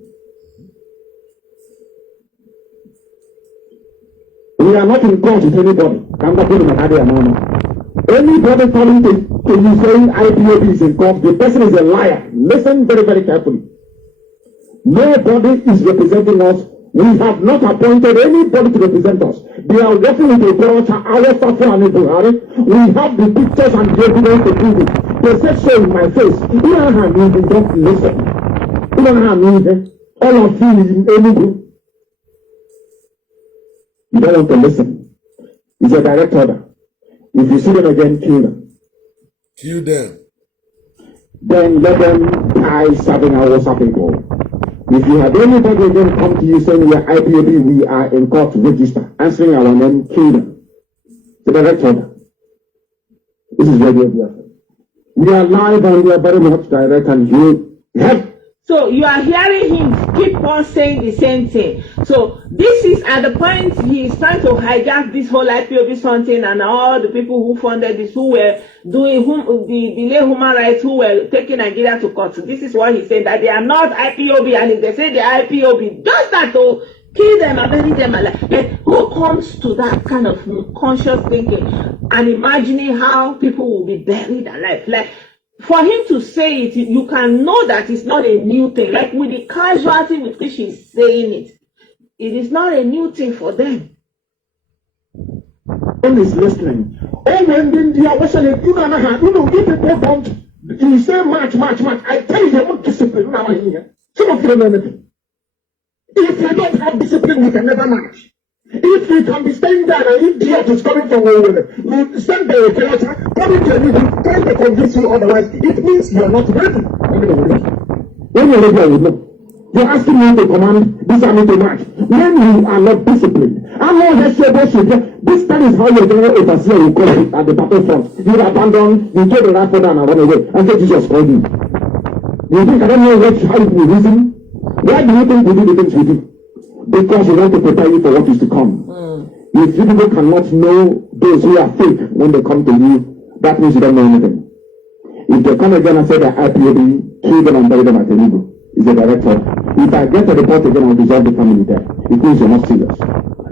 We are not in court with anybody. Anybody coming to you saying IPOB is in court, the person is a liar. Listen very, very carefully. Nobody is representing us. We have not appointed anybody to represent us. They are working with the Okorocha, our Safa and Buhari. We have the pictures and the evidence to prove it. They said so in my face. You don't have me, don't listen. You don't have me, all of you in any group. You don't want to listen. It's a direct order. If you see them again, kill them. Kill them. Then let them die serving our WhatsApp people. If you have anybody again come to you saying we are IPOB, we are in court to register, answering our name, kill them. It's a direct order. This is Radio Biafra. We are live and we are very much direct, and you have. So you are hearing him keep on saying the same thing. So this is at the point he is trying to hijack this whole IPOB something, and all the people who funded this, who were doing the human rights, who were taking Nigeria to court. This is what he said, that they are not IPOB, and if they say they are IPOB, just that to kill them and bury them alive. And who comes to that kind of conscious thinking and imagining how people will be buried alive? Like, for him to say it, you can know that it's not a new thing. Like with the casualty with which he's saying it, it is not a new thing for them. One is listening. Oh, when India was saying, you know, if people don't, you say march. I tell you, they want discipline now here. Some of you don't know anything. If you don't have discipline, we can never march. If we can be staying there and idiot is coming from nowhere, we send the operator, coming to you, trying to convince you otherwise, it means you are not ready. When you're ready, I will know. You're asking me to command this army to march. When you are not disciplined, this time is how your general overseer will call it at the battlefront. You abandon, you throw the rifle down and run away, and say Jesus called you. You think I don't know how you will reason? Why do you think we do the things we do? Because we want to prepare you for what is to come. If you people cannot know those who are fake when they come to you, that means you don't know anything. If they come again and say they're IPOB, kill them and bury them at Enugu. It's a direct order. If I get a report again, I'll dissolve the family there. It means you're not serious.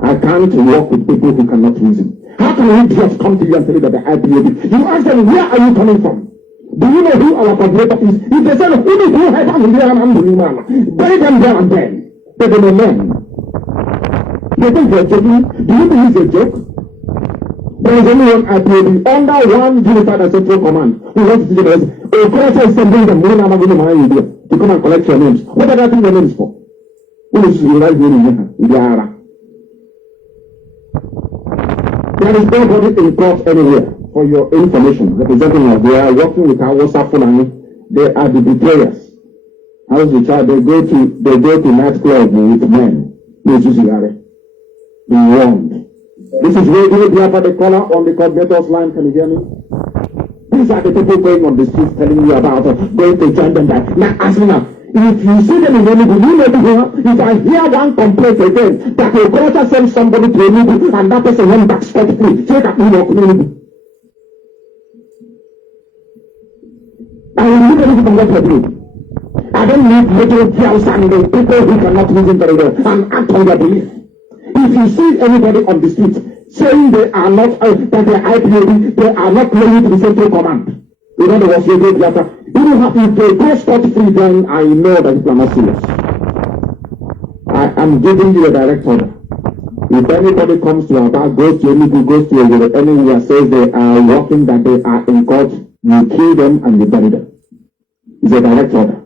I can't work with people who cannot reason. How can we just come to you and tell you that they're IPOB? You ask them, where are you coming from? Do you know who our coordinator is? If they say, who do you have on here and bury them there and then. They're the men. They think they're joking. Do you believe it's a joke? There is only one IPOB under one unified and central command who wants to do this. Okorocha is sending them to come and collect your names. What are they writing your names for? Who is right here in Yara? There is nobody in court anywhere, for your information, representing us. They are working with our Fulani. They are the betrayers. As the child, they go to nightclub with men. This is Yara. Be warned. This is Radio Biafra, the caller on the coordinator's line. Can you hear me? These are the people going on the streets telling you about going to join them. Now, ask me now. If you see them in Enugu, you know, if I hear one complaint again that a court sends somebody to Enugu and that person went back scot-free, say that you know Enugu. I will leave Enugu from what you're doing. I don't need little girls and the people who cannot reason very well and act on their belief. If you see anybody on the street saying they are not, that they are IPOB, they are not playing to the central command. In other words, you go Biafra. If they go scot-free, then I know that people are not serious. I am giving you a direct order. If anybody comes to Aba, goes to Enugu, goes to anywhere, says they are working, that they are in court, you kill them and you bury them. It's a direct order.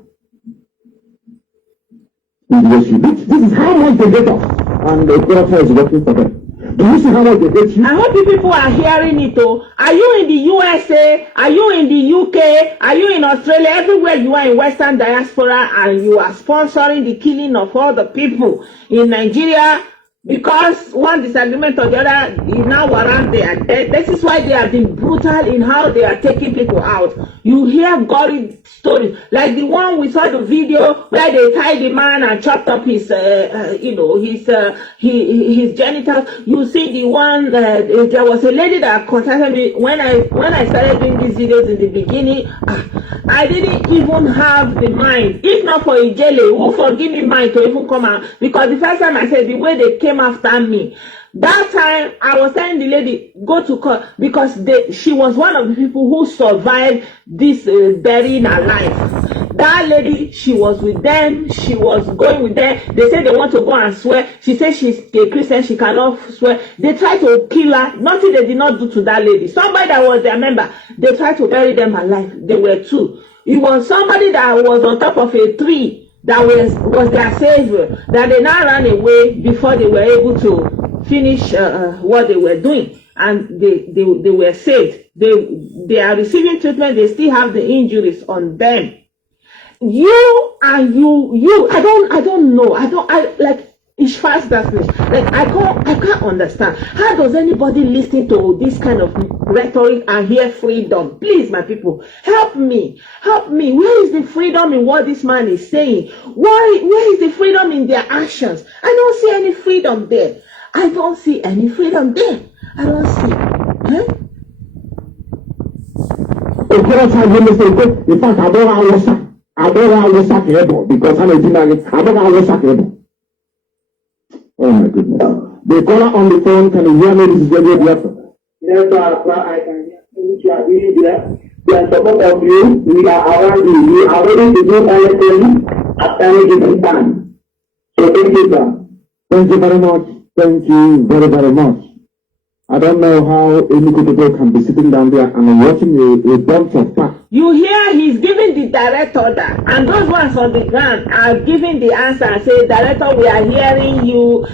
This is how much they get off. And the court is working for them. Do you see how much they get you? I hope you people are hearing it. Are you in the USA? Are you in the UK? Are you in Australia? Everywhere you are in Western diaspora and you are sponsoring the killing of all the people in Nigeria, because one disagreement or the other is now around there. This is why they have been brutal in how they are taking people out. You hear gory stories, like the one we saw the video where they tied the man and chopped up his, his genitals. You see the one, there was a lady that contacted me when I started doing these videos in the beginning. I didn't even have the mind, if not for Ijele, who forgive me mind to even come out, because the first time I said the way they came after me, that time I was telling the lady go to court because she was one of the people who survived this burying alive. That lady, she was with them, she was going with them. They said they want to go and swear. She said she's a Christian, she cannot swear. They tried to kill her. Nothing they did not do to that lady. Somebody that was their member, they tried to bury them alive. They were two. It was somebody that was on top of a tree that was their savior, that they now ran away before they were able to finish what they were doing, and they were saved. They are receiving treatment. They still have the injuries on them. You I don't know. It's fast darkness. Like I can't understand. How does anybody listen to this kind of rhetoric and hear freedom? Please, my people, help me. Where is the freedom in what this man is saying? Where is the freedom in their actions? I don't see any freedom there. I don't see any freedom there. I don't see. Huh? In fact, I don't because I'm a dinner. Oh my goodness. The caller on the phone, can you hear me? This is David Biafra. Yes, sir, I can hear you. We are really there. We are support of you. We are around you. We are ready to do anything at any given time. So thank you, sir. Thank you very much. Thank you very, very much. I don't know how any people can be sitting down there and watching a bunch of facts. You hear he's giving the direct order, and those ones on the ground are giving the answer and say, Director, we are hearing you.